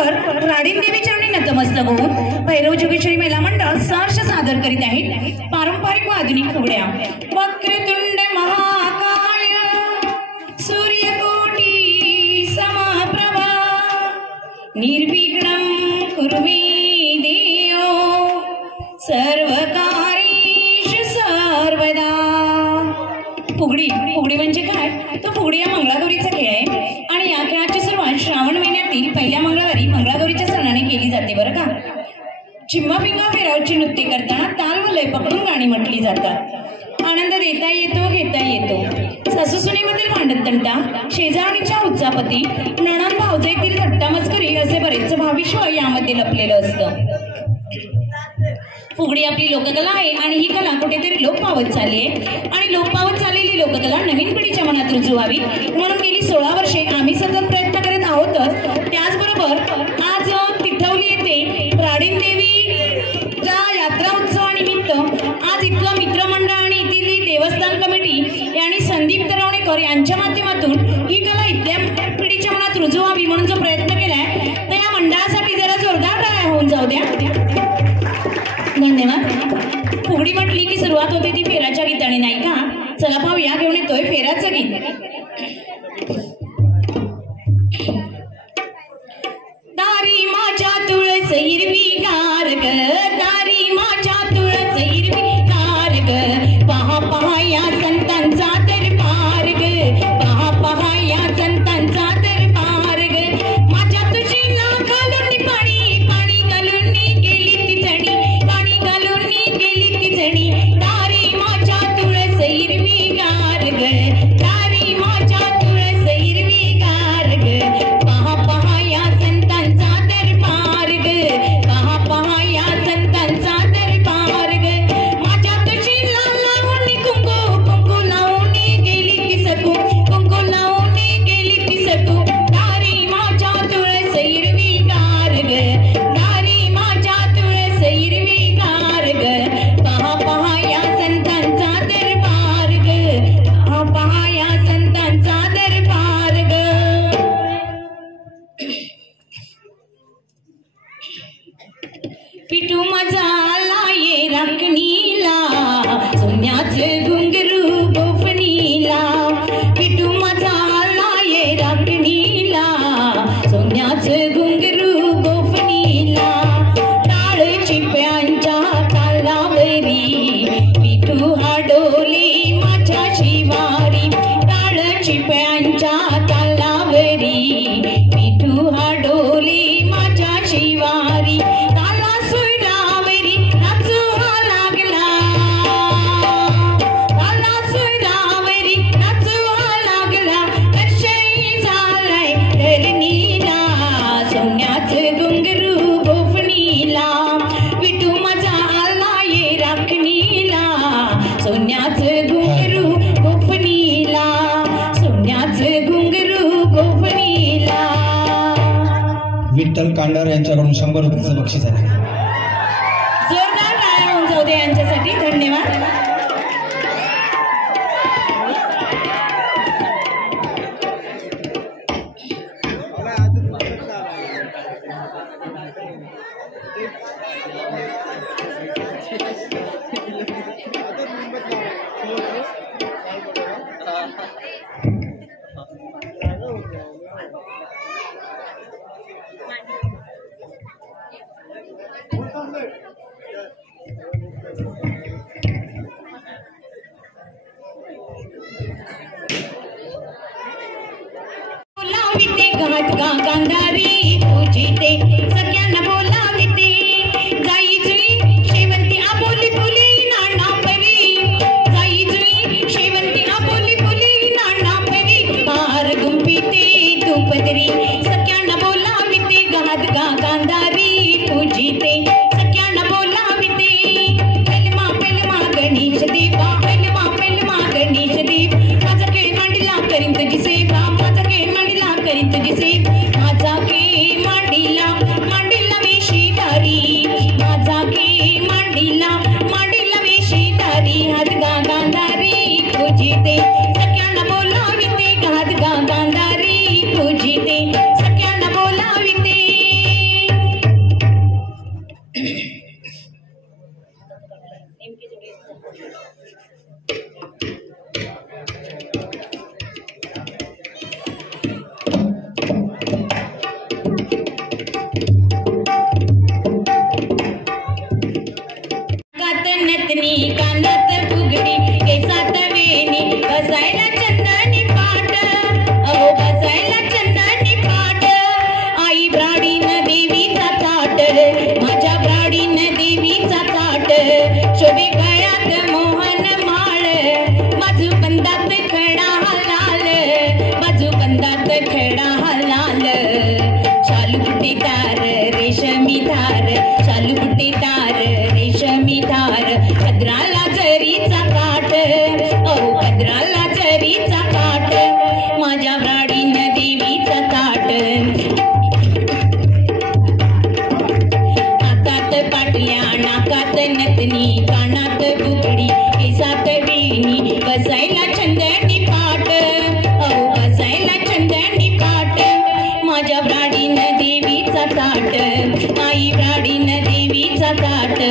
त्याचबरोबर राडीन देवी चरणी नतमस्तक होऊन भैरव जोगेश्वरी महिला मंडळ सहर्ष सादर करीत आहेत पारंपरिक व आधुनिक फुगड्या। वक्रतुंड महाकाय सूर्यकोटी समप्रभा निर्विघ्नं कुर्वे देव सर्वकार्येषु सर्वदा। फुगडी म्हणजे काय? तो फुगडी या मंगळागौरीचा खेळ आहे आणि या खेळाची सुरुवात श्रावण महिन्यातील पहिल्या मंगळवारी मंगळागौरीच्या सणाने केली जाते बरं का। चिम्मा पिंगा फेरावची नृत्य करताना ताल व लय पकडून गाणी म्हटली जातात। आनंद देता येतो घेता येतो। सासूसुनेमधील भांडण तंटा, शेजारणीच्या उच्चापती, नणंद भावजाईतील थट्टा मस्करी असे बरेच भाविश्व यामध्ये लपलेलं असतं। फुगडी आपली लोककला आहे आणि ही कला कुठेतरी लोप पावत चालली आहे आणि लोप पावत चाललेली लोककला नवीन पिढीच्या मनात रुजू व्हावी म्हणून गेली 16 वर्षे आम्ही सतत प्रयत्न करत आहोतच। त्याचबरोबर आज तिठवली येथे राडीन देवीच्या यात्रा उत्सवानिमित्त आज इथलं मित्रमंडळ आणि इथली देवस्थान कमिटी यांनी संदीप तरवणेकर यांच्या माध्यमातून ही कला इथल्या पिढीच्या मनात रुजू व्हावी म्हणून जो प्रयत्न केलाय तर या मंडळासाठी जरा जोरदार टाळ्या होऊन जाऊ द्या। धन्यवाद। फुगडी म्हटली की सुरुवात होते ती फेराच्या गीताने नाही का? चला पाहूया घेऊन येतोय फेराचं गीत। दारी माझ्या तुळस हिरवी गार ग, दारी माझ्या तुळस हिरवी गार ग, पहा पहा या संतांचा दरबार ग, पहा पहा या संतांचा दरबार ग, माझ्या तुझीला घालून पाणी पाणी घालून गेली ती जणी, पाणी घालून गेली ती जणी, दारी माझ्या तुळस हिरवी गार ग, दारी माझ्या तुळस हिरवी गार ग, पहा पहा या संतांचा दरबार ग, पहा पहा या संतांचा दरबार ग, माझ्या तुझीला लावून कुंकू कुंकू लावून गेली ती सकू, कुंकू लावून गेली ती सकू, दारी माझ्या तुळस हिरवी गार ग, दारी माझ्या तुळस हिरवी गार ग, पहा पहा या संतांचा दरबार ग, पहा पहा या संतांचा दरबार ग। पिटू माझा लाये राखणीला सोन्याचं घुंगरू गोफणीला, पिटू माझा लाये राखणीला सोन्याचं घुंगरू गोफणीला, टाळ चिप्यांच्या तालावरी पिटू हा डोले माझ्या शिवारी, टाळ चिप्यांच्या तालावरी पिटू हा डोले माझ्या शिवारी, ताला सुरावरी नाचू हा लागला, ताला सुरावरी नाचू हा लागला, वर्षही झालाय धरणीला सोन्याचं घुंगरू गोफणीला, विठू माझा आलाय राखणीला सोन्याचं घुंगरू गोफणीला, सोन्याचं घुंगरू गोफणीला। विठ्ठल कांडार यांच्याकडून 100 रुपयाचं बक्षीस आहे। जोरदार टाळ्या होऊन जाऊ दे यांच्यासाठी। धन्यवाद। ब्राडीन देवीचा ताट माझ्या ब्राडीन देवीचा ताट शोभे गळ्यात मोहन माळ बाजू बंदात खडा लाल बाजू बंदात खडा लाल शालू बुटीदार रेशमी धार शालू बुटीदार रेशमी धार पदराला जरीचा काठ ओ पदराला जरीचा काठ माझ्या ब्राडीन देवीचा ताट हातात पाटल्या नाकात नथनी कानात बुगडी केसात वेणी बसायला चंदनी पाट ओ बसायला चंदनी पाट माझ्या ब्राडीन देवीचा ताट आई ब्राडीन देवीचा ताट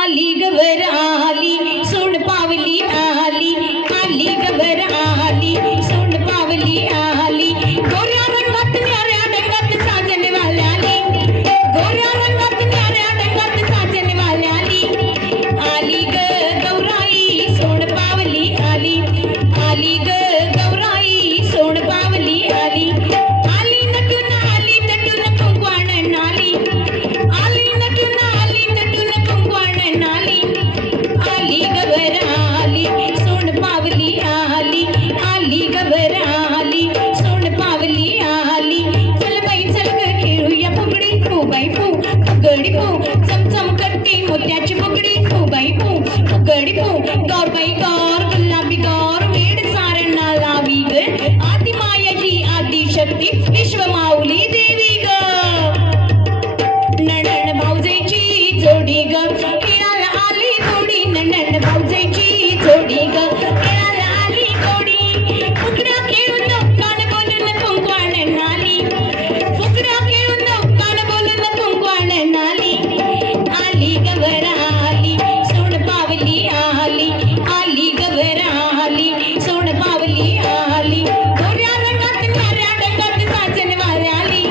आली गवर आली सोड पावली आली आली गवर आली सोड पावली आली गोऱ्या रंगात न्याऱ्या डंगात साजन वाल्याली गोऱ्या रंगात न्याऱ्या डंगात साजन वाल्याली आली ग गौराई सोड पावली आली आली ग गौराई सोड पावली आली आली नटून आली तटून कुंकवाण नाली आली नटून आली तटून कुंकवाण नाली आली गवर आली सोड पावली आली आली गवर आली सोड पावली आली चल बाई चल ग खेळूया फुगडी फू बाई फू फुगडी फू चमचम करते मोत्याची फुगडी फू बाई फू फुगडी फू गौर बाई गौर गुलाबी गौर वेड सारणा लावी ग आदि मायाची आदि शक्ती विश्व माऊली देवी ग नणन भाऊजाईची जोडी ग खेळाला आली गोडी नणन भाऊजाईची जोडी ग खेळाला आली गोडी फुगड्या खेळून कान बोलून कुंकवाण नाली फुगड्या खेळून कान बोलून कुंकवाण नाली आली गवर आली सोड पावली आली आली गवर आली सोड पावली आली गोऱ्या रंगात न्याऱ्या डंगात साजन वाल्याली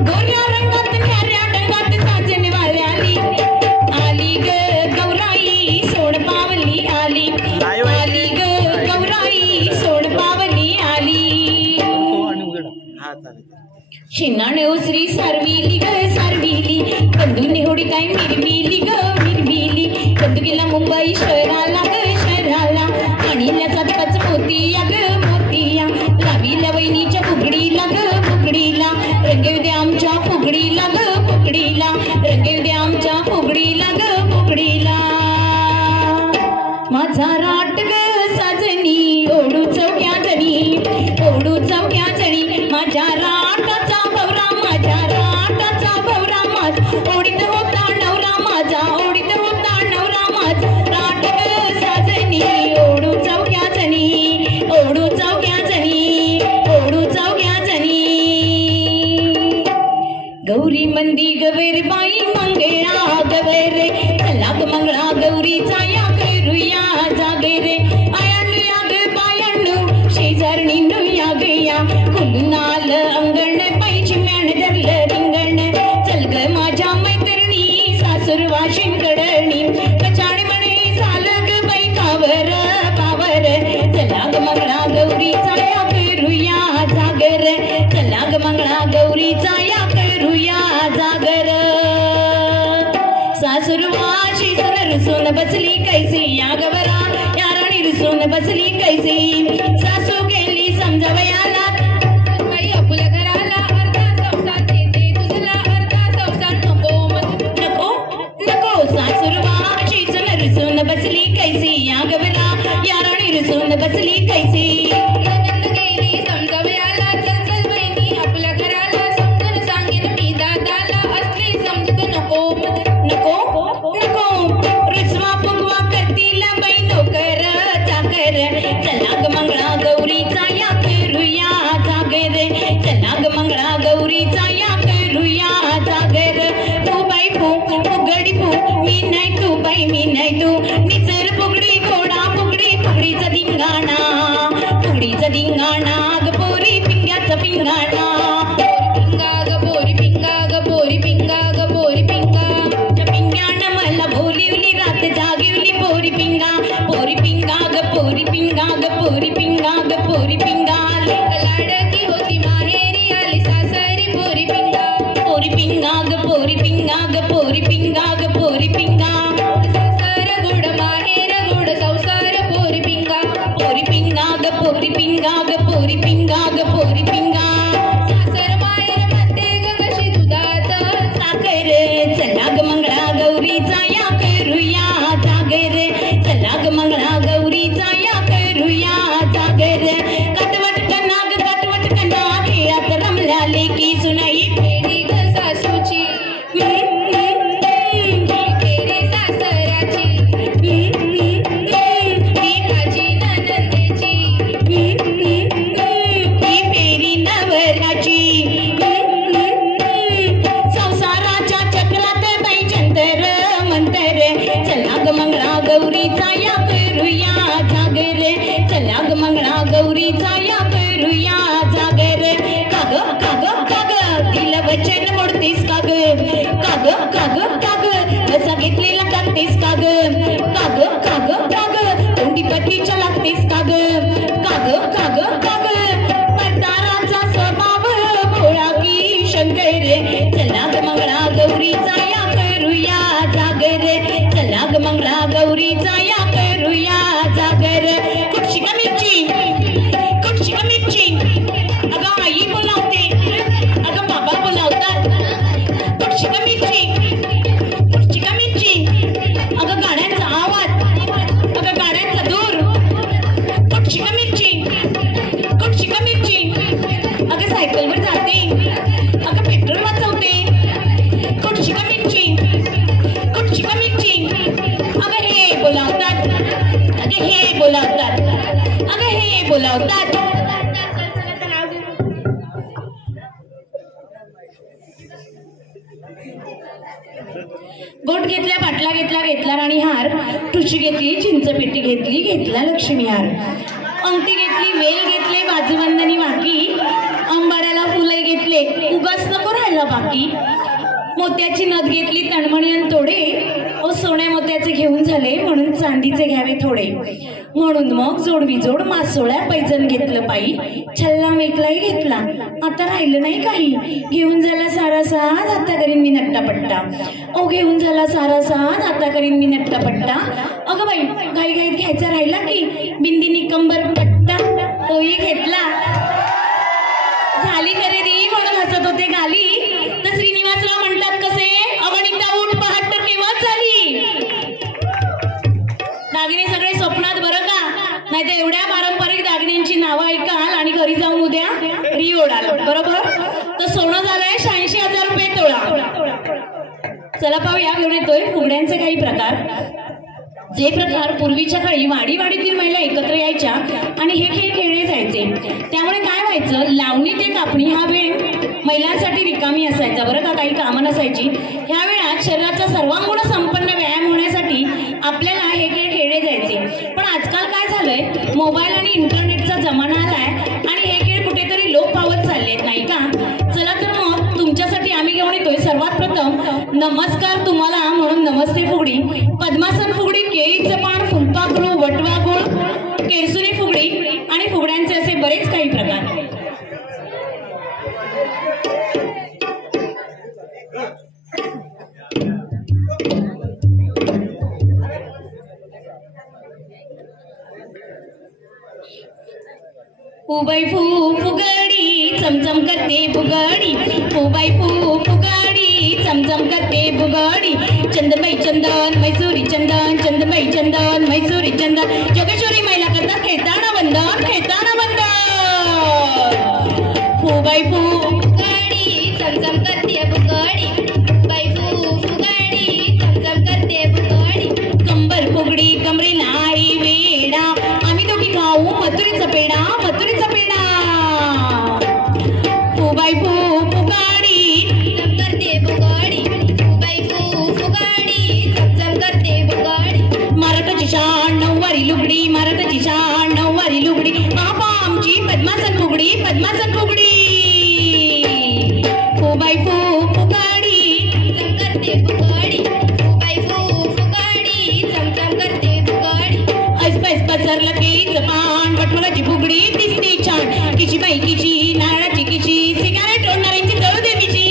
गोऱ्या रंगात न्याऱ्या डंगात साजन वाल्याली आली ग गौराई सोड पावली आली आली ग गौराई सोड पावली आली शिनाणे श्री सारविली ग सारविली बंधूने होडी काय मिरविली ग मिरविली बंधू गेला मुंबई शहराला ग शहराला आणीला सातपाच मोतिया ग मोतिया लावीला वहिनीच्या फुगडीला ग फुगडीला रंगेव दे आमच्या फुगडीला ग फुगडीला रंगेव दे आमच्या फुगडीला ग फुगडीला माझा राट ग साजनी ओढू चौक्या जणी ओढू चौक्या जणी माझ्या राटाचा भवरा माझ्या राटाचा भवरा माझा ओढीत होता नवरा माझा ओढीत होता नवरा माझा राट ग साजनी ओढू चौक्या जणी ओढू चौक्या जणी ओढू चौक्या जणी गौरी मंदी गवर बाई मंगळा गवर चला ग मंगळा गौरीचा या करूया जागे रे आयानु या ग बायानु शेजारणी नु या ग या खुलून आलं अंगण पायची म्याण धरलं रिंगण चल ग माझ्या मैत्रिणी सासूर वाशिन कडणी कचाडी म्हणे झालं ग बाई कावर पावर चला ग मंगळा गौरीचा या करूया जागर चला ग मंगळा गौरीचा या करूया जागर सासूर वाशी रुसून बसली कैसी या गवरा या राणी रुसून बसली कैसी सासू गेली समजावयाला बाई आपल्या घराला अर्धा संसार देते तुझला अर्धा संसार नको नको नको सासूर वाशी रुसून बसली कैसी या गवरा या राणी रुसून बसली कैसी गेली समजावयाला चल चल बहिणी आपल्या घराला समजून सांगेन मी दादाला असली समजूत नको नको नको रुसवा फुगवा करतील बाई नोकर चाकर चला ग मंगळा गौरीचा या करूया जागर चला ग मंगळा गौरीचा या करूया जागर तू बाई फू फुगडी फू मी नाही तू बाई मी नाही तू निसर फुगडी घोडा फुगडी फुगडीचा धिंगाणा फुगडीचा धिंगाणा ग पोरी पिंग्याचा पिंगाणा पिंगा ग पोरी पिंगा ग पोरी पिंगा ग पोरी पिंगा पिंग्यानं मला भोलिवली रात जागिवली पोरी पिंगा ग पोरी पिंगा ग पोरी पिंगा ग पोरी पिंगा लाडकी होती माहे झाले की सुनाई फेरी ग सासूची फेरी सासराची पिठाची ननंदेची ही फेरी नवराची संसाराच्या चक्रात बाई जंतर मंतर चला ग मंगळा गौरीचा या करूया जागर चला ग मंगळा गौरीचा या करूया जागर काग काग काग दिल वचन मोडतीस काग काग काग काग असा घेतलेला टाकतेस काग काग काग काग तोंडी पत्नीच्या लागतेस काग काग काग काग परदाराचा स्वभाव भोळा की शंकर चला ग मंगळा गौरीचा या करूया जागर चला ग मंगळा गौरीचा या करूया जागर कुठची का मिरची कुठची का मिरची अगं आई बोलावते अगं बाबा बोलावतात कुठची का मिरची कुठची का मिरची अगं गाड्यांचा आवाज अगं गाड्यांचा दूर कुठची का मिरची कुठची का मिरची अगं सायकलवर जाते अगं पेट्रोल वाचवते कुठची का मिरची कुठची का मिरची अगं हे बोलावतात अगं हे बोलावतात अगं हे बोलावतात गोट घेतल्या बाटला घेतला घेतला राणी हार ठुशी घेतली चिंचपेटी घेतली घेतला लक्ष्मी हार अंगठी घेतली वेल घेतले बाजूबंदानी वाकी अंबाड्याला फुले घेतले उगाच नको राहिला बाकी मोत्याची नथ घेतली तणमणीन तोडे ओ सोन्या मोत्याचे घेऊन झाले म्हणून चांदीचे घ्यावे थोडे म्हणून मग जोडवी जोड मासोळ्या पैजण घेतलं पायी छल्ला मेकलाही घेतला आता राहिलं नाही काही घेऊन झाला सारा साज आता करीन मी नट्टापट्टा ओ घेऊन झाला सारा साज आता करीन मी नट्टापट्टा अगं बाई घाई घाईत घ्यायचा राहिला की बिंदीनी कंबर पट्टा तोही घेतला झाली खरेदी म्हणून हसत होते गाली तर श्रीनिवासराव म्हणतात कसे अगणिता उठ पहाट तर केव्हाच झाली दागिने सगळे स्वप्नात बरं का नाही तर एवढ्या पारंपरिक दागिन्यांची नावं ऐकाल आणि घरी जाऊन उद्या रिओडाल बरोबर तर सोनं झालंय 86,000 रुपये तोळा चला पाहूया घेऊन येतोय फुगड्यांचे काही प्रकार जे प्रकार पूर्वीच्या काळी वाडीतील महिला एकत्र यायच्या आणि हे खेळ खेळले जायचे त्यामुळे काय व्हायचं लावणी ते कापणी हा वेळ महिलांसाठी रिकामी असायचा बरं का काही कामं नसायची ह्या वेळात शरीराचा सर्वांगुण संपन्न व्यायाम होण्यासाठी आपल्याला हे खेळ खेळले जायचे पण आजकाल काय झालंय मोबाईल आणि इंटरनेटचा जमाना आलाय आणि हे खेळ कुठेतरी लोप पावत चाललेत नाही का चला तर मग तुमच्यासाठी आम्ही घेऊन येतोय सर्वात प्रथम नमस्कार तुम्हाला म्हणून नमस्ते फुगडी पद्मासन फुगडी केळीचं पान फुलपाखरू वटवा गोळ केरसुनी फुगडी आणि फुगड्यांचे असे बरेच काही प्रकार फुबाई फुगडी चमचम करते फुगडी फुबाई फुगडी चमचम करते फुगडी चंदनबाई चंदन मैसुरी चंदन चंदनबाई चंदन मैसुरी चंदन जोगेश्वरी महिला करतात खेळताना वंदन फुबाई फुगडी चमचम करते फुगडी फुबाई फुगडी चमचम करते फुगडी कंबर फुगडी कमरेला आई वेडा आम्ही दोघी खाऊ मथुरेचा पेडा फुबाई फुगडी चमचम करते फुगडी फुबाई फुगडी चमचम करते फुगडी मराठाची शान नऊवारी लुगडी मराठाची शान नऊवारी लुगडी बाबा आमची पद्मासन फुगडी फुबाई फुगडी चमचम करते फुगडी फुबाई फुगडी चमचम करते फुगडी ऐस पसरलं केच पान वटवटाची फुगडी दिसते छान किची बाई किची नारळाची किची सिगारेट ओढणाऱ्यांची जळू दे बिची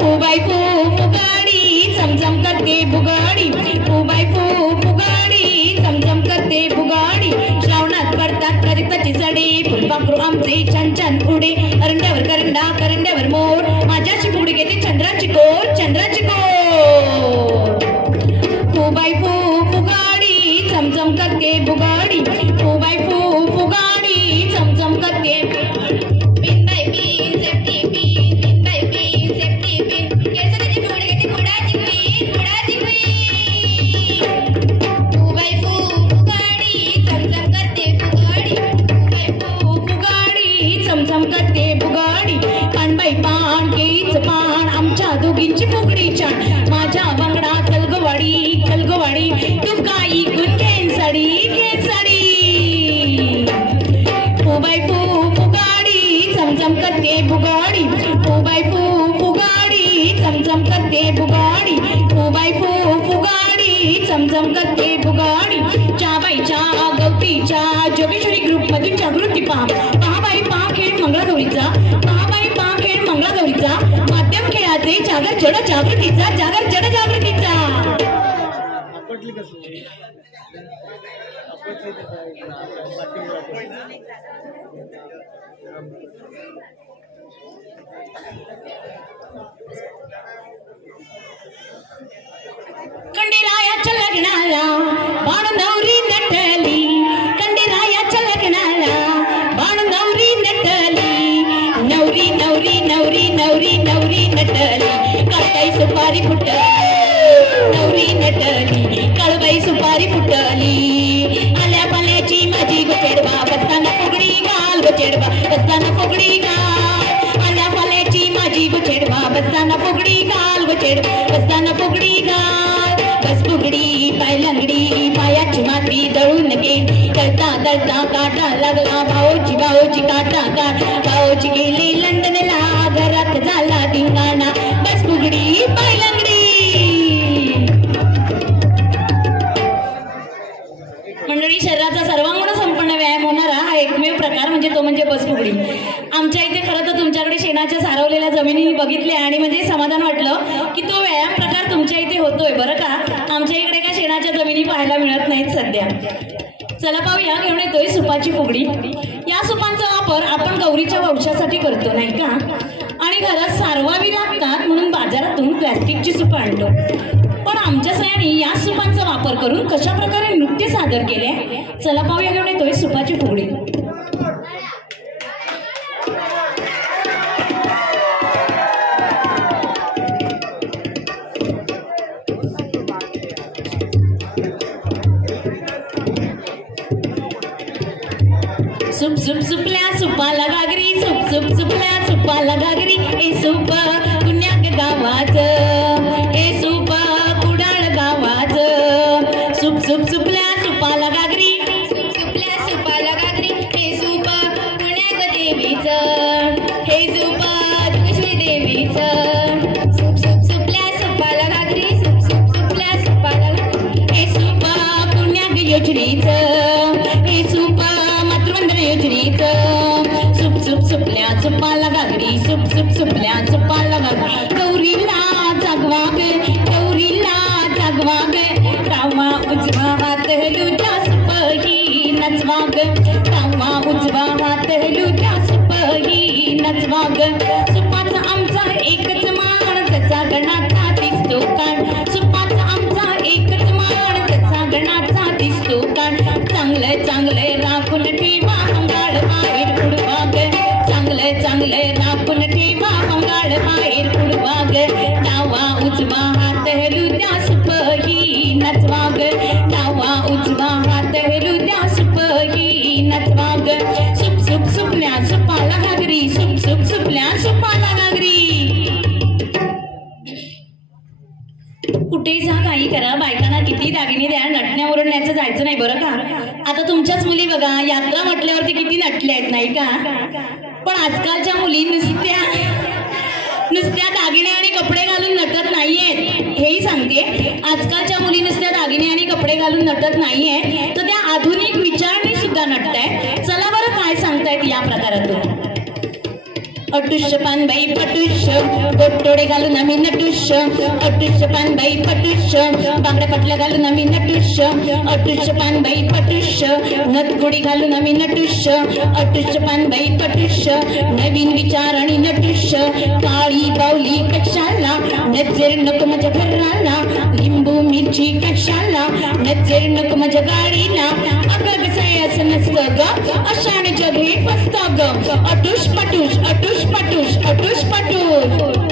फुबाई फुगडी चमचम करते फुगडी फुबाई फुगडी चमचम करते फुगडी श्रावणात पडतात प्रदीप्ताची सडे फुलपाखरू आमचे छान छान फुडे करंड्यावर करंडा करंड्यावर मोर माझ्याची फुगडी घेते चंद्राची कोर फुबाई फुगडी चमचम करते फुगडी फुबाई फुगडी चमचम करते चमचम करते बुगाडी पानबाई पान केळीच पान आमच्या दोघींची फुगडी छान माझ्या बांगडा कलगवाडी कलगवाडी तू काही गुण घेन साडी बाय फू फुगाडी चमचम करते बुगाडी बाय फू फुगाडी चमचम करते बुगाडी बाय फू फुगाडी चमचम करते बुगाडी बाईच्या गवतीच्या जोगेश्वरी ग्रुप मधून जागृती पहा बाई पहा खेळ मंगळागौरीचा बाई पहा खेळ मंगळागौरीचा माध्यम खेळाचे जागर जड जागृतीचा जागर जड जागृतीचा कंडीरायाच्या लग्नाला बाण नवरी नटली कंडीरायाच्या लग्नाला बाण नवरी नटली नवरी नवरी नवरी नवरी नवरी नटली काळबाई सुपारी फुटली नवरी नटली काळबाई सुपारी फुटली आल्या पाल्याची माझी गोचेडवा बसताना फुगडी घाल गोचेडवा बसताना फुगडी घाल आल्या पाल्याची माझी गोचेडवा बसताना फुगडी घाल गोचेडवा बसताना फुगडी घाल बस फुगडी पाय लंगडी पायाची माती दळून घे दळता दळता काटा लागला भाऊची काटा भाऊची गेली लंडनला घरात झाला धिंगाणा बस फुगडी पाय लंगडी मंडळी शरीराचा सर्वांगीण संपन्न व्यायाम होणारा हा एकमेव प्रकार म्हणजे तो म्हणजे बस फुगडी आमच्या इथे खरं तर तुमच्याकडे शेणाच्या सारवलेल्या जमिनी बघितल्या आणि म्हणजे समाधान वाटलं की तो व्यायाम प्रकार तुमच्या इथे होतोय बरं का आमच्या इकडे काय शेणाच्या जमिनी पाहायला मिळत नाहीत सध्या चला पाहूया घेऊन येतोय सुपाची फुगडी या सुपांचा वापर आपण गौरीच्या वंशासाठी करतो नाही का आणि घरात सारवावी लागतात म्हणून बाजारातून प्लॅस्टिकची सुपं आणतो पण आमच्या सयानी या सुपांचा वापर करून कशा प्रकारे नृत्य सादर केले चला पाहूया घेऊन येतोय सुपाची फुगडी सुप सुप सुपल्या सुपाला घागरी सुप सुप सुपल्या सुपाला घागरी ए सुप पुण्याक गावाच ए सुप कुडाळ गावाच सुप सुप सुपल्या सुपाला घागरी सुप सुपल्या सुपाला घागरी हे सुप पुण्याक देवीच हे सुप जोगेश्वरी देवीच सुप सुप सुपल्या सुपाला घागरी सुप सुप सुपल्या सुपाला हे सुप पुण्याक योजनेच हे सुप योजनेच सुप सुप सुपल्या सुपाला घागरी सुप सुप सुपल्या सुपाला घागरी गौरीला जागवा रामा उजवा हात हेलूच्या सुपही नचवा रामा उजवा हात हेलूच्या सुपही नचवा सुपाचा आमचा एकच मान जसा गणाचा दिसतो कान सुपाचा आमचा एकच मान जसा गणाचा दिसतो कान चांगलं चांगलं राखून ठेवा मंगाळ बाहेर पुढवाग चांगलं चांगलं राखून ठेवा मंगाळ बाहेर पुढवाग डावा उजवा हात हेलूद्या सुपही नचवाग डावा उजवा हात हेलूद्या सुपही नचवाग सुप सुप सुपल्या सुपाला घागरी सुप सुप सुपल्या सुपाला घागरी कुठेही जा काही करा बायकांना किती दागिने द्या नटण्या ओरडण्याचं जायचं नाही बरं का आता तुमच्याच मुली बघा यात्रा म्हटल्यावरती किती नटल्या आहेत नाही का पण आजकालच्या मुली नुसत्या दागिने आणि कपडे घालून नटत नाहीयेत हेही सांगते आजकालच्या मुली नुसत्या दागिने आणि कपडे घालून नटत नाहीये तर त्या आधुनिक विचारणी सुद्धा नटतायत चला बरं काय सांगतायत या प्रकारातून अटुष्य पानबाई पटुष्य गोटोडे घालून आम्ही नटुष्य अटुष्य पानबाई पटुष्य बांगड्या पटल्या घालून आम्ही नटुष्य अटुष्य पानबाई पटुष्य नथगुडी घालून आम्ही नटुष्य अटुष्य पानबाई पटुष्य नवीन विचार आणि नटुष्य काळी बावली कशाला नजर नको माझ्या घराला लिंबू मिरची कशाला नजर नको माझ्या गाडीला अगं कसं असं नसतं ग अशाने जग हे फसतं ग अटुष पटुष अटुष पटुष अटुष पटुष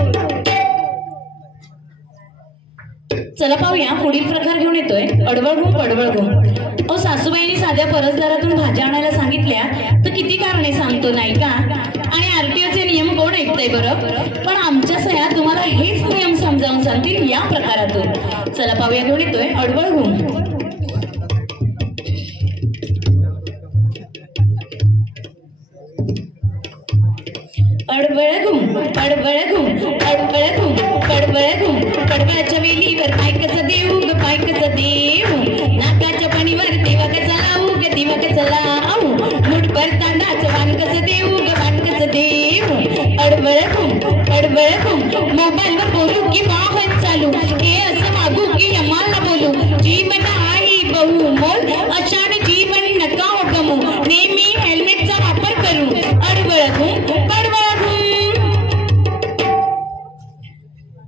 चला पाहूया पुढील प्रकार घेऊन येतोय अडवळघुम पडवळघुम सासूबाईंनी साध्या परसदारातून भाज्या आणायला सांगितल्या तर किती कारणे सांगतो नाही का होतंय बरं, पण आमच्या सया तुम्हाला हेच नियम समजावून सांगतील या प्रकारातून. चला पाहूया, घेऊन येतोय अडवळ घुम. अडवळ घुम, अडवळ घुम, अडवळ घुम, पडवळ घुम. पडवळाच्या वेलीवर पाय कसं देऊ ग, पाय कसं देऊ. नाकाच्या पाणीवर देवा कसा लावू ग, देवा कसा लावू. मुठभर तांदळाचं वाण कसं देऊ ग, वाण कसं देऊ. अडवळ घुम, अडवळ घुम. मोबाईलवर बोलू की वाहन चालू, हे असं मागू की यमाला बोलू. जीवन आहे बहुमोल, अशाने जीवन नका गमू. नेहमी हेल्मेटचा वापर करू. अडवळ घुम,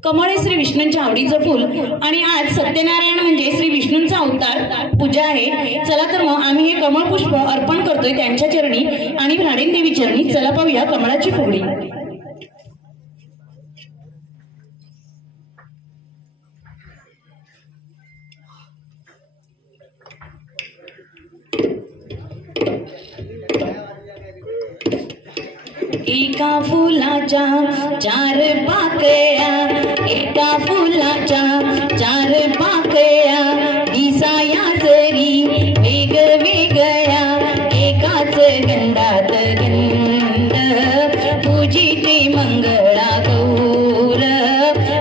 कमळ हे श्री विष्णूंच्या आवडीचं फूल आणि आज सत्यनारायण म्हणजे श्री विष्णूंचा अवतार पूजा आहे. चला तर मग आम्ही हे कमळ पुष्प अर्पण करतोय त्यांच्या चरणी आणि राणीन देवी चरणी. चला पाहूया कमळाची फुगडी. एका फुलाच्या चार पाकळ्या, एका फुलाच्या चार पाकळ्या. दिसाया जरी वेगवेगळ्या, एकाच गंधात गंध. पूजिते मंगळा गौर,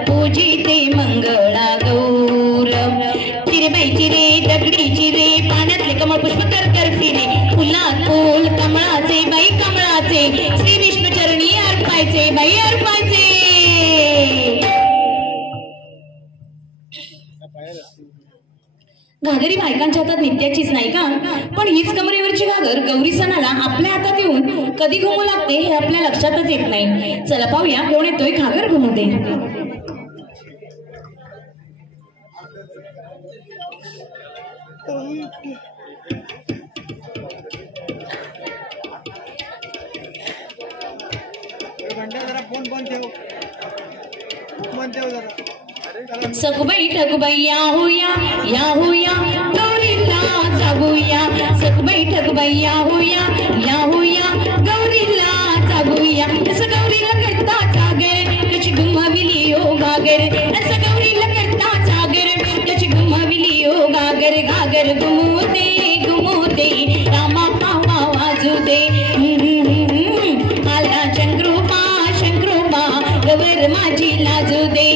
पूजिते मंगळा गौर. चिरे बाई चिरे, दगडी चिरे, पाण्यातले कमळ पुष्प कर कर फिरे. फुलात फुल कमळाचे बाई कमळाचे, श्री विष्णू चरणी अर्पायचे बाई अर्पायचे. घागरी बायकांच्या हातात नित्याचीच नाही का, पण हीच कमरेवरची घागर गौरी सणाला आपल्या हातात येऊन कधी घुमू लागते हे आपल्या लक्षातच येत नाही. चला पाहूया, घेऊन येतोय घागर घुमू दे. सखुबाई ठगुबाई या होया, या होया गौरीला जागूया. सखुबाई ठगुबाई या होया, या होया गौरीला जागूया. असं गौरीला करता जागर, कशी घुमविली ओ घागर. असं गौरीला करता जागर, कशी घुमविली ओ घागर. घागर घुमवते घुमवते, रामा पावा वाजू दे. आला शंकरोबा शंकरोबा, गवर माझी लाजू दे.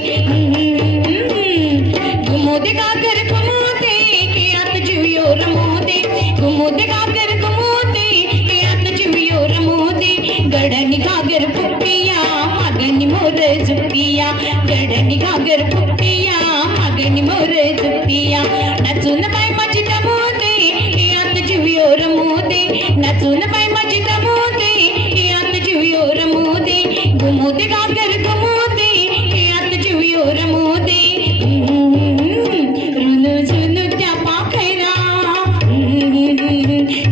घुमोदे घागर घुमोदे, के आत जीवियो रमोदे. घुमोदे घागर घुमोदे, के आत जीवियो रमोदे. गडनी घागर फुटिया, मागनी मोर झुपिया. गडनी घागर फुटिया, मागनी मोर झुपिया. नाचून बाय माझी दमोदे, के आत जीवियो रमोदे. नाचून बाय माझी दमोदे, के आत जीवियो रमोदे. घुमोदे घागर घुमोदे, के आत जीवियो रमोदे.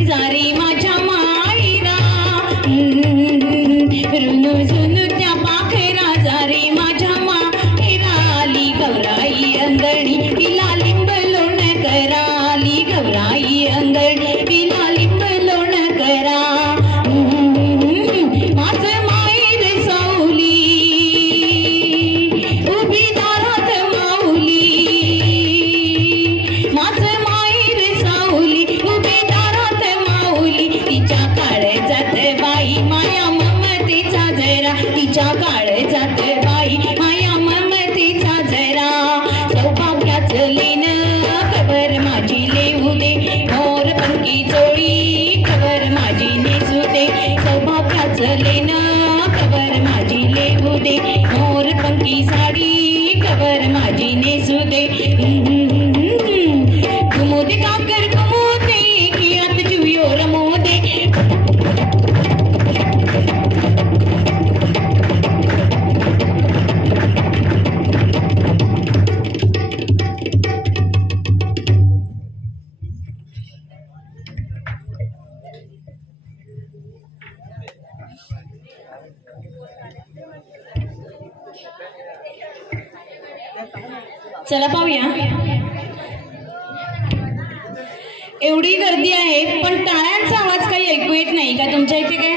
जारी माझ्या मायरा, रुनु झुनु त्या पाखरा. जारी माझ्या मायरा, आली गौराई अंगणी, तिला लिंब लोण करा. आली गौराई अंगणी, तिला लिंब लोण करा. माझं माहेर सावली, उभी दारात माऊली. माझं माहेर सावली, उभी दारात माऊली. तिच्या काळजात बाई माया ममतेचा जरा. तिच्या काळजात बाई माया ममतेचा जरा. सौभाग्याचं लेन कवर माझी लेऊ दे. मोर पंखी चोळी कवर माझी नेसू दे. सौभाग्याचं लेन कवर माझी लेऊ दे. मोर पंखी साडी कवर माझी नेसू दे. घुमोदे घागर घुमोदे, की आत जीवियो रमोदे. चला पाहूया, एवढी गर्दी आहे पण टाळ्यांचा आवाज काही ऐकू येत नाही का तुमच्या इथे? काय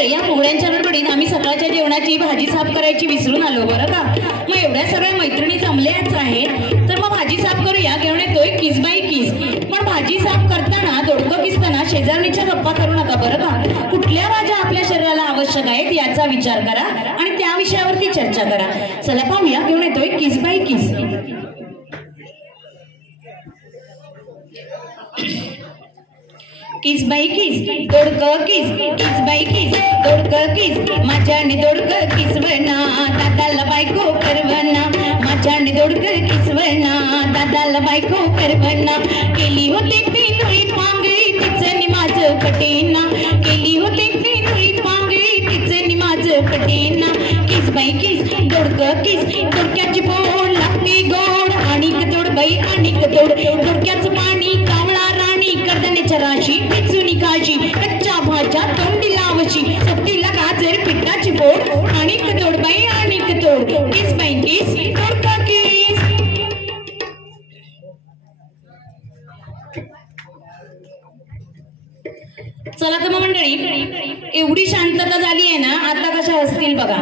मंडळी, या फुगड्यांच्या गडबडीत आम्ही सकाळच्या जेवणाची भाजी साफ करायची विसरून आलो बरं का. मग एवढ्या सगळ्या मैत्रिणी जमल्याच आहेत, तर मग भाजी साफ करूया घेऊन येतोय किस बाई किस. पण भाजी साफ करताना दोडकं किसताना शेजारणीच्या गप्पा करू नका बरं का. कुठल्या भाज्या आपल्या शरीराला आवश्यक आहेत याचा विचार करा आणि त्या विषयावरती चर्चा करा. चला पाहूया घेऊन येतोय किस बाई किस. किस बाई किस दोडकं किस, किस बाई किस दोडकं किस. माझ्याने दोडकं किसवना दादाला बायको करवना. माझ्याने दोडकं किसवना दादाला बायको करवना. केली होती ती नुळी पांगळी तिचं नि माझं पटेना. केली होती ती नुळी पांगळी तिचं नि माझं पटेना. किस बाई किस दोडकं किस. दोडक्याची बोल लागते गोड आणिक तोड बाई आणिक तोड. दोडक्याचं पाणी कावळा राणी कडण्याच्या राशी पिचुनी काळजी. कच्च्या भाज्या तोंडी लावशी सत्तीला गाजर पिठाची फोड आणिक तोड बाई आणिक तोड. किस बाई किस दोडका किस. चला तर मग मंडळी, एवढी शांतता झाली आहे ना, आता कशा असतील बघा.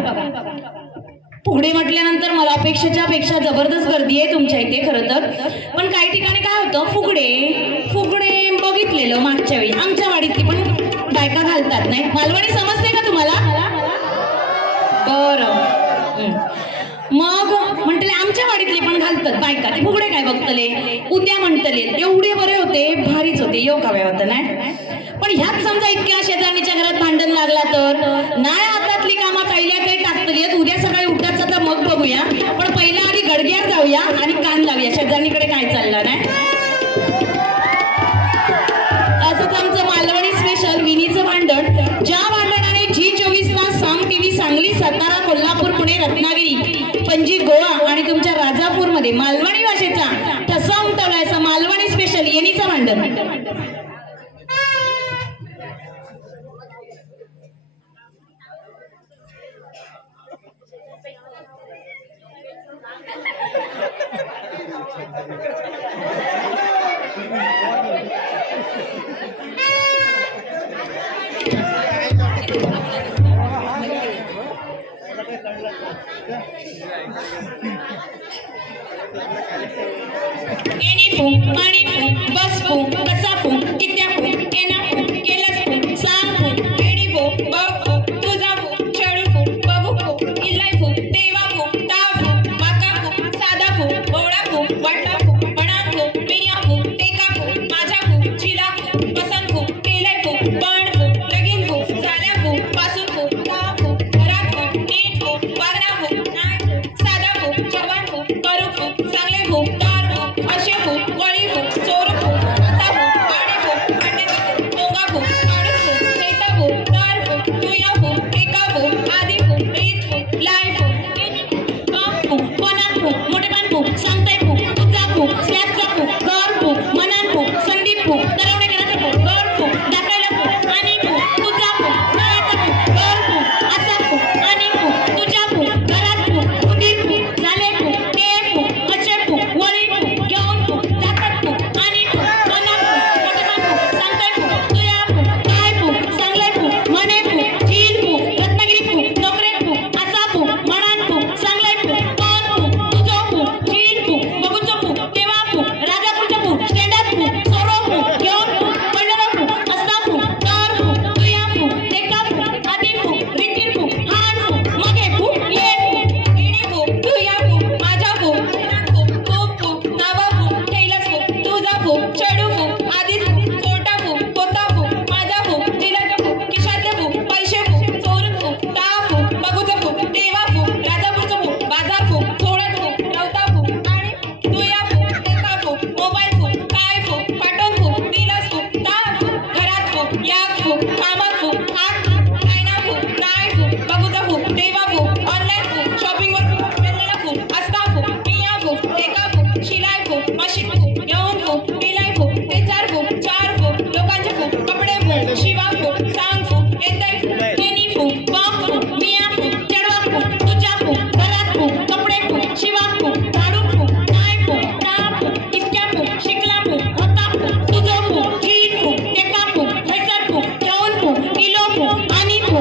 फुगडे म्हटल्यानंतर मला अपेक्षेच्या जबरदस्त गर्दी आहे तुमच्या इथे खरं तर. पण काही ठिकाणी काय होतं, फुगडे बघितलेलं मागच्या वेळी आमच्या वाडीतली पण बायका घालतात. नाही मालवणी समजते का तुम्हाला? बरं, मग म्हटले आमच्या वाडीतले पण घालतात बायका. ते फुगडे काय बघतले उद्या म्हणतले एवढे बरे होते, भारीच होते, येऊ का होतं नाही. पण ह्यात समजा इतक्या शेजारणीच्या घरात भांडण लागला तर नाही. हातातली कामं पहिल्या काही टाकतली आहेत, उद्या सकाळी उठायचं तर मग बघूया. पण पहिल्या आधी गडग्यात जाऊया आणि कान लावूया शेजारणीकडे काय चाललं नाही. असंच आमचं मालवणी स्पेशल विनीचं भांडण. ज्या भांडणाने G24 तास, साम टीव्ही, सांगली, सातारा, कोल्हापूर, पुणे, रत्नागिरी, पणजी, गोवा आणि तुमच्या राजापूरमध्ये मालवणी भाषेचा ठसा उमटवलाय. असं मालवणी स्पेशल येणीचं भांडण. एनी फू पाणी फू बस फू कसा फू कित्या फू एना फू केलस फू सांग फू एनी फू बघ फू तुझा फू चढू फू बघू फू इल्लाय फू तेवा फू ताव फू बाका फू साधा फू बोवडा फू वाटला फू बणा फू मिया फू टेका फू माझा फू चिला फू पसंत फू केलय फू पण फू लगीन फू झाल्या फू पासून फू ताव फू घरात फू नीट फू वागणा फू नाय फू साधा फू जवान फू करू फू चांगले फू तार फू असे फू वळी फू चोर फू आता फू पाणी फू अंडे फू टोंगा फू काढू फू शेता फू तार फू तुया फू एका फू आधी फू रीत फू लाय फू काम फू कोणा फू मोठेपण फू सांगताय फू तुझा फू स्लॅबचा फू घर फू मनान फू संदीप फू तरवणे करायचा फू गड फू दाखवायला फू आणि फू तुझा फू घराचा फू घर फू असा फू आणि फू तुझ्या फू घरात फू उदीत फू झाले फू ते फू असे फू वळी फू घेऊन फू जातात फू आणि फू मना फू मोठेपण फू सांगताय फू तुया फू काय फू चांगले फू मने फू झील फू रत्नागिरी फू नोकरे फू असा फू मनान फू चांगले फू कोण फू तुझो फू झील फू बघूचो फू तेव्हा फू राजापूरचा फू स्टँडअप फू सोरो फू घेऊन फू पडलेला फू असता फू तार फू तुया फू टेका फू आधी फू रिकीर फू हान फू मगे फू ये फू इडी फू तुया फू माझा फू खूप फू नावा फू कैलास फू तुझा फू चढू फू आधी फू छोटा फू पोता फू माझा फू दिलाचा फू खिशातले फू पैसे फू चोरून फू ता फू बघूचं फू देवा फू राजापूरचं फू बाजार फू थोडत फू रवता फू आणि तुया फू टेका फू मोबाईल फू काय फू पाठवून फू दिलास फू ता फू घरात फू याक फू कामात फू हाक खायना फू काय फू बघूचा फू देवा फू ऑनलाईन फू शॉपिंगवर फू वेगवेगळा फू असता फू मिया फू टेका फू शिलाई फू मशीन फू घेऊन फू दिलाय फू ते चार फू लोकांचे फू कपडे फू शिवा फू सांग फू येतय फू तेनी फू बघ फू मिया फू चढवा फू तुझ्या फू घरात फू कपडे फू शिवा फू झाडू फू काय फू ता फू इतक्या फू शिकला फू होता फू तुझो फू झील फू टेका फू हैसर फू घेऊन फू किलो फू आणि फू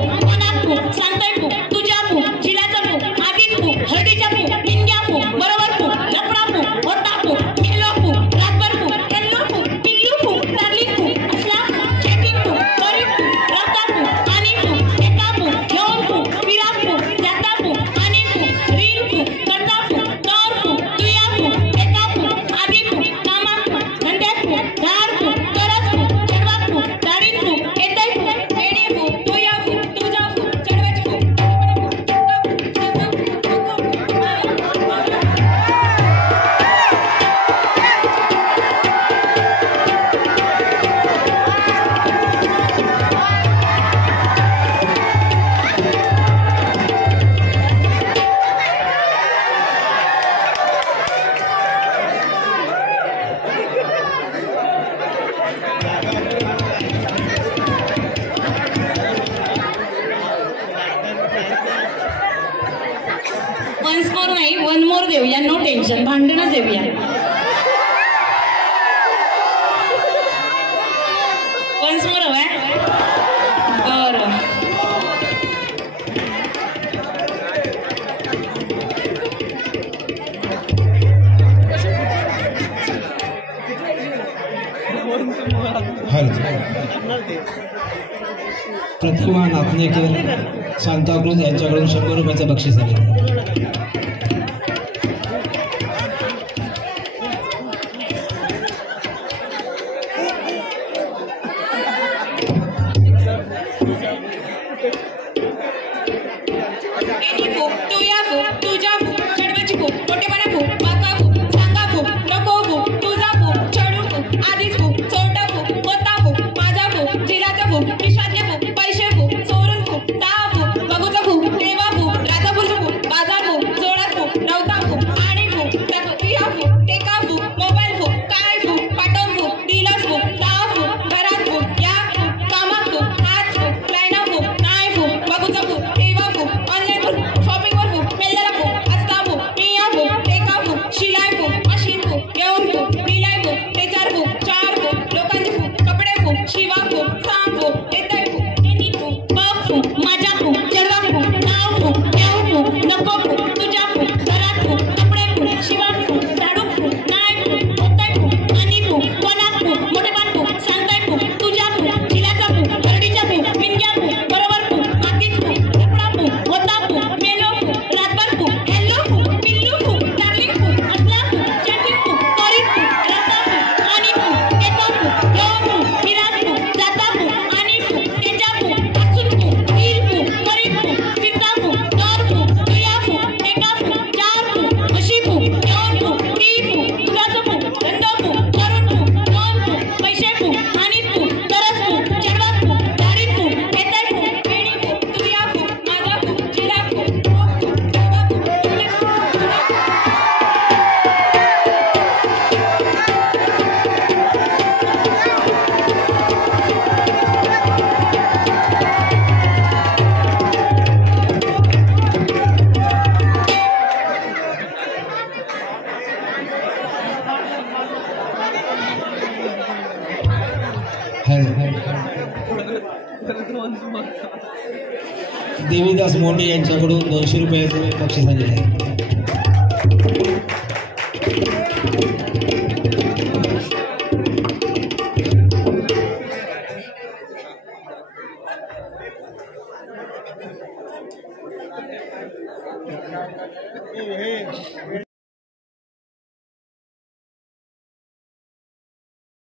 वन्स मोर नाही, वन मोर देऊया. नो टेन्शन, भांडणच देऊया. वन्स मोर हवाय. बरं प्रतिमा नाथनेकर सांताक्रूज यांच्याकडून 100 रुपयाचं बक्षीस आले. तुया फूक, तुझ्या फूक, चढवाची फूक, मोठेपणा फूक, बाका फूक, सांगा फूक, नको फूक, तुझा फूक, चढू फूक, आधीच फूक, चोरटा फूक, होता फूक, माझा फूक, जिलाचा फूक, पिशवातले फूक, पैसे फूक, चोरून फूक, दहा फूक, बघूचा फूक, तेव्हा फूक, राजापूरचा फूक, बाजार फूक, जोडात फूक, नवता फूक, आणि फूक, तुया फूक, टेका फूक, मोबाईल फूक, काय फूक, पाठव फूक, दिलास फूक, दहा फूक, घरात फूक, या फूक, कामात फूक, हात फूक, लाईना फूक, काय फूक, बघूचा फूक, तेव्हा फूक, ऑनलाईन फूक, शॉपिंगवर फूक, मेल्ल्याला फूक, हस्ता फूक, पिया फूक, टेका फूक, शिलाई फूक, मशीन फूक, घेऊन फूक, बिलाई फूक, तेचार फूक, चार फूक, लोकांचे फूक, कपडे फूक, शिवा फूक, सांग फूक, येतय फूक, नेनी फूक, बघ फूक, माझा फूक, चढवा फूक, नाव फूक, देऊ फूक, नको फूक, तुझ्या फूक, घरात फूक, कपडे फूक, शिवा फूक, झाडू फूक, नाय फूक, होतय फूक, आणि फूक, कोणात फूक, मोठेपण फूक, सांगताय फूक, तुझ्या फूक, जिलाचा फूक, हरडीच्या फूक, मिंग्या फूक, बरोबर फूक, मातीत फूक, लफडा फूक, होता फूक, मेलो फूक, रातभर फूक, हॅलो फूक, पिल्लू फूक, डार्लिंग फूक, असला फूक, चॅटिंग फूक, त्वरित फूक, राता फूक, आणि फूक, येतो फूक, घेऊन फूक, फिरात फूक, जाता फूक, आणि फूक, त्याच्या फूक, हसून फूक, हीर फूक, करीत फूक, फिरता फूक, दर फूक, तुया फूक, टेका फूक, चार फूक, म्हशी फूक, घेऊन फूक, ती फूक, तुझाचं फूक, धंदा फूक, करून फूक, दोन फूक, पैसे फूक, आणि फूक, तरच फूक, चढवा फूक, झाडीत फूक, येतय फूक, वेणी फूक, तुया फूक, माझा फूक, जिला फूक, फूक, तेव्हा फूक, तुला फूक, तुला फूक. देवीदास मोंडे यांच्याकडून 200 रुपयाचं बक्षीस आलेलं आहे.